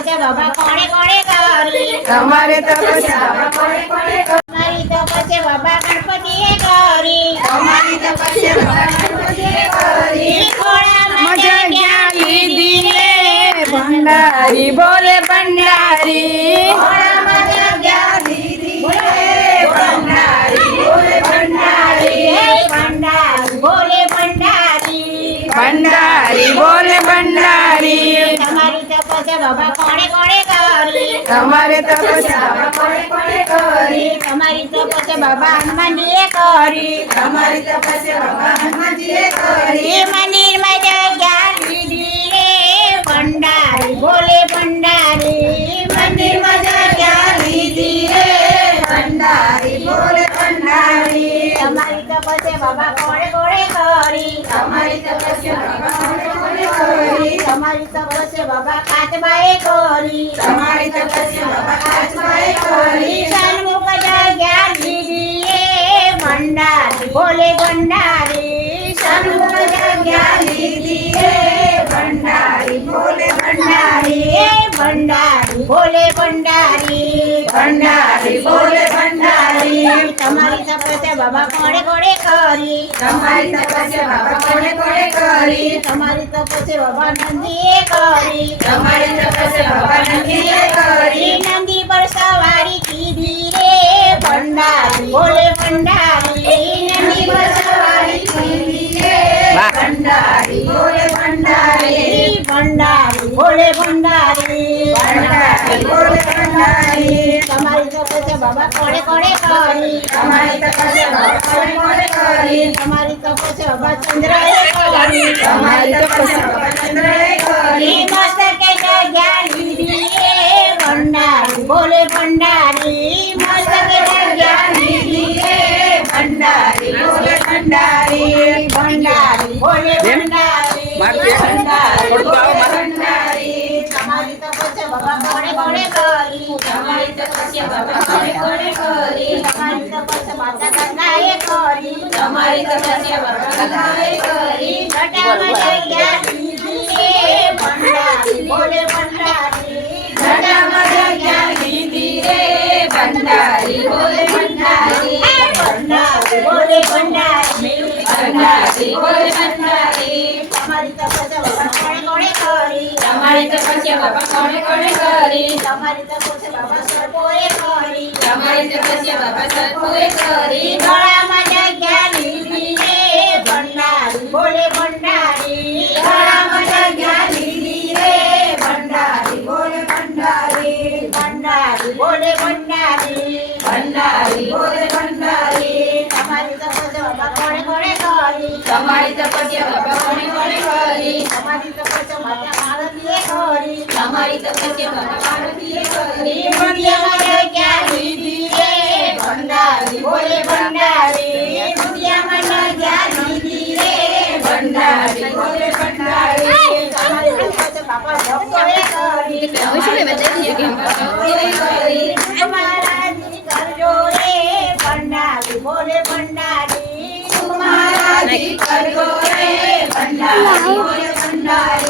તપસ્યા બાબા કોણે કોણે કરી તમારે તપસ્યા બાબા કોણે કોણે કરી? તમારી તપસ્યા બાબા ગણપતિએ કરી તમારી તપસ્યા બાબા ગણપતિએ કરી. ખોળામાં મજા ક્યાં લીધી રે ભંડારી બોલે ભંડારી ખોળામાં જગ્યા લીધી રે ભંડારી બોલે ભંડારી હે ભંડારી બોલે ભંડારી ભંડારી બોલે ભંડારી તમારી તપસ્યા બાબા કોણે કોણે કરી તમારે તપસ્યા બાબા કોણે કોણે કરી? તમારી તપસ્યા બાબા હનુમાનજીએ કરી. તમારી તપસ્યા બાબા હનુમાનજીએ કરી. મંદિરમાં જગ્યા લીધી રે ભંડારી બોલે ભંડારી મંદિરમાં જગ્યા લીધી રે ભંડારી બોલે ભંડારી. તમારી તપસ્યા બાબા કોણે કોણે કરી તમારી તપસ્યા બાબા કોણે કોણે કરી તમારી તપસ્યા બાબા કાચબાએ કરી તમારી તપસ્યા બાબા કાચબાએ કરી સન્મુખ જગ્યા લીધી રે ભંડારી બોલે ભંડારી સન્મુખ જગ્યા લીધી રે ભંડારી બોલે ભંડારી એ ભંડારી બોલે ભંડારી ભંડારી બોલે ભંડારી તમારી તપસ્યા બાબા કોણે કોણે કરી તમારી તપસ્યા બાબા કોણે કોણે કરી તમારી તપસ્યા બાબા નંદીએ કરી તમારી તપસ્યા બાબા નંદીએ કરી એ નંદી પર સવારી કીધી રે ભંડારી બોલે ભંડારી નંદી પર સવારી કીધી રે ભંડારી બોલે ભંડારી ભંડારી બોલે ભંડારી ભંડારી બોલે ભંડારી તમારી તપસ્યા બાબા કોણે કોણે કરી તમારી તપસ્યા બાબા કોણે કોણે કરી તમારી તપસ્યા બાબા ચંદ્રએ કરી તમારી તપસ્યા બાબા ચંદ્રએ કરી એ મસ્તકે જગ્યા લીધી રે ભંડારી બોલે ભંડારી મસ્તકે જગ્યા લીધી રે ભંડારી બોલે ભંડારી ભંડારી બોલે ભંડારી ભંડારી કરી તમારી તપસ્યા બાબા કોણે કોણે કરી તમારી તપસ્યા માતા ગંગાએ કરી તમારી તપસ્યા બાબા ગંગાએ કરી જટામાં જગ્યા લીધી રે ભંડારી બોલે ભંડારી જટામાં જગ્યા લીધી રે ભંડારી બોલે ભંડારી ભંડારી બોલે ભંડારી ભંડારી બોલે ભંડારી તમારી તપસ્યા બાબા કોણે કોણે કરી તમારી તપસ્યા બાબા કોણે કોણે કરી તમારી તપસ્યા બાબા સર્પોએ કરી તમારી તપસ્યા બાબા સર્પોએ કરી ગળામાં જગ્યા લીધી રે ભંડારી બોલે ભંડારી ગળામાં જગ્યા લીધી રે ભંડારી બોલે ભંડારી ભંડારી બોલે ભંડારી ભંડારી બોલે ભંડારી તમારી તપસ્યા બાબા કોણે કોણે કરી તમારી તપસ્યા બાબા हमारी तपस्या भगवान की क्या दीदी रे भंडारी बोले भंडारी दुनिया मना क्या दीदी रे भंडारी बोले भंडारी पापा सब कोई करी उसमें बता दिए कि हम कोई करी तुम्हारा जी कर जो रे भंडारी बोले भंडारी तुम्हारा जी कर जो रे भंडारी बोले भंडारी।